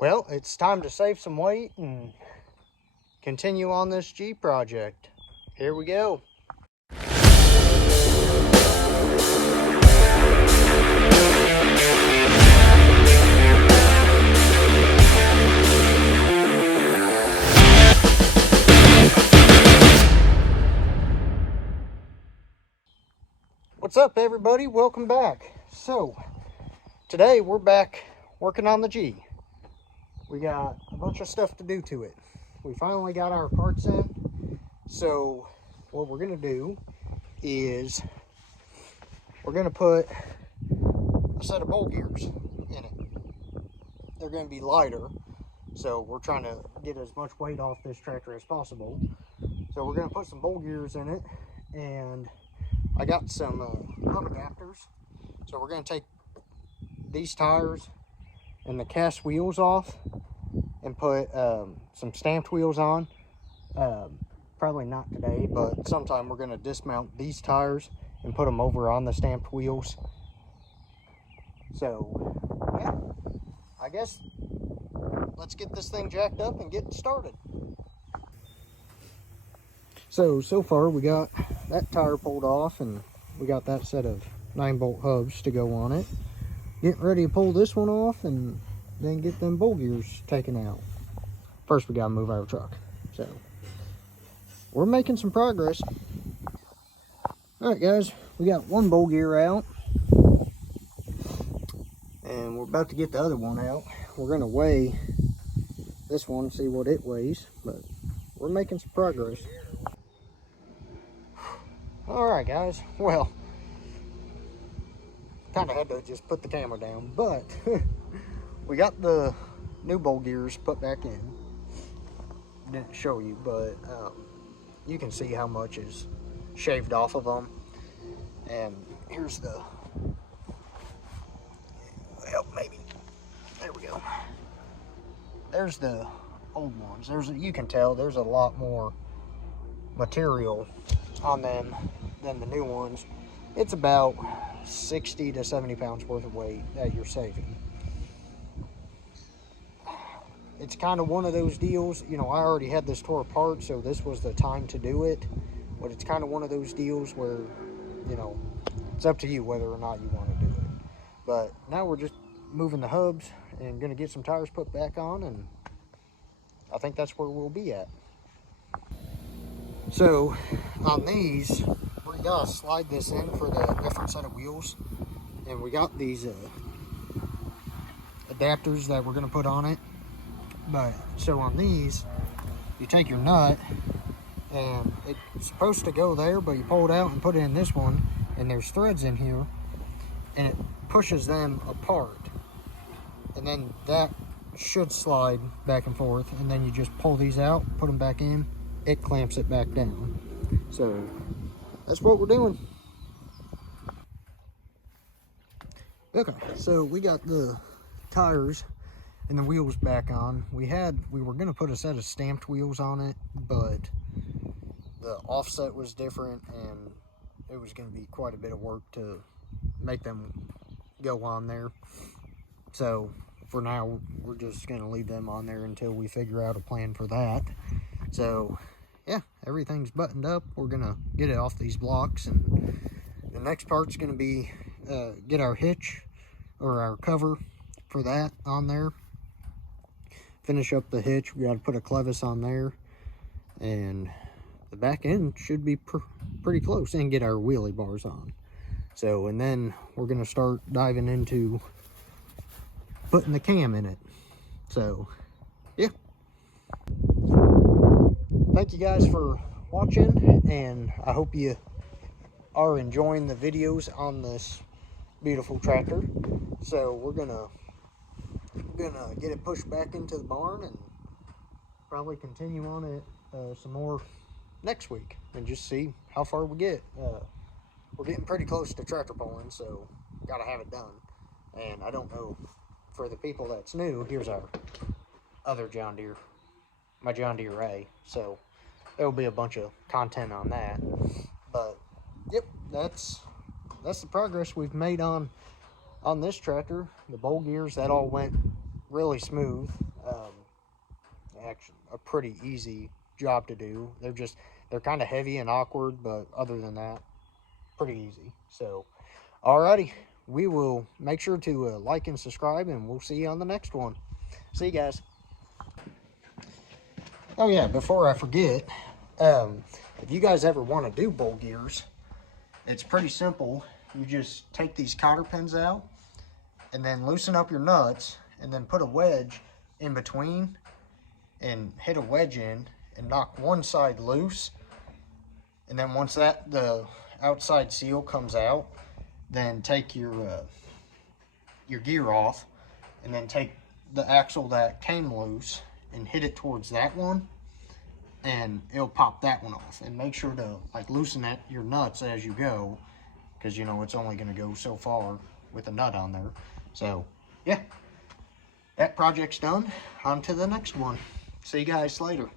Well, it's time to save some weight and continue on this G project. Here we go. What's up, everybody? Welcome back. So today we're back working on the G. We got a bunch of stuff to do to it. We finally got our parts in. So what we're gonna do is we're gonna put a set of bowl gears in it. They're gonna be lighter, so we're trying to get as much weight off this tractor as possible. So we're gonna put some bowl gears in it, and I got some hub adapters. So we're gonna take these tires and the cast wheels off and put some stamped wheels on. Probably not today, but sometime we're gonna dismount these tires and put them over on the stamped wheels. So yeah, I guess let's get this thing jacked up and get started. So far we got that tire pulled off, and we got that set of 9-bolt hubs to go on it. Getting ready to pull this one off and then get them bowl gears taken out. First we gotta move our truck. So we're making some progress. All right, guys, we got one bowl gear out, and we're about to get the other one out. We're gonna weigh this one, see what it weighs, but we're making some progress. All right, guys, well, kind of had to just put the camera down, but we got the new bowl gears put back in. Didn't show you, but you can see how much is shaved off of them. And here's the, well, maybe, there we go. There's the old ones. You can tell there's a lot more material on them than the new ones. It's about 60 to 70 pounds worth of weight that you're saving. It's kind of one of those deals, you know, I already had this tore apart, so this was the time to do it. But it's kind of one of those deals where, you know, it's up to you whether or not you want to do it. But now we're just moving the hubs and gonna get some tires put back on, and I think that's where we'll be at. So on these, we gotta slide this in for the different set of wheels, and we got these adapters that we're gonna put on it. But so on these, you take your nut, and it's supposed to go there, but you pull it out and put it in this one, and there's threads in here, and it pushes them apart, and then that should slide back and forth, and then you just pull these out, put them back in, it clamps it back down. So that's what we're doing. Okay, so we got the tires and the wheels back on. We were gonna put a set of stamped wheels on it, but the offset was different, and it was gonna be quite a bit of work to make them go on there. So for now, we're just gonna leave them on there until we figure out a plan for that. So yeah, everything's buttoned up. We're gonna get it off these blocks, and the next part's gonna be get our hitch or our cover for that on there. Finish up the hitch. We got to put a clevis on there, and the back end should be pretty close, and get our wheelie bars on. So, and then we're gonna start diving into putting the cam in it. So yeah, thank you guys for watching, and I hope you are enjoying the videos on this beautiful tractor. So we're gonna get it pushed back into the barn and probably continue on it some more next week and just see how far we get. We're getting pretty close to tractor pulling, so gotta have it done. And I don't know, for the people that's new, here's our other John Deere, my John Deere A. So there'll be a bunch of content on that. But yep, that's the progress we've made on this tractor. The bowl gears, that all went really smooth. actually a pretty easy job to do. They're kind of heavy and awkward, but other than that, pretty easy. So, alrighty, we will make sure to like and subscribe, and we'll see you on the next one. See you guys. Oh yeah, before I forget, if you guys ever want to do bowl gears, it's pretty simple. You just take these cotter pins out and then loosen up your nuts and then put a wedge in between and hit a wedge in and knock one side loose. And then once the outside seal comes out, then take your gear off and then take the axle that came loose and hit it towards that one, and it'll pop that one off. And make sure to like loosen your nuts as you go, because you know it's only going to go so far with a nut on there. So yeah, that project's done. On to the next one. See you guys later.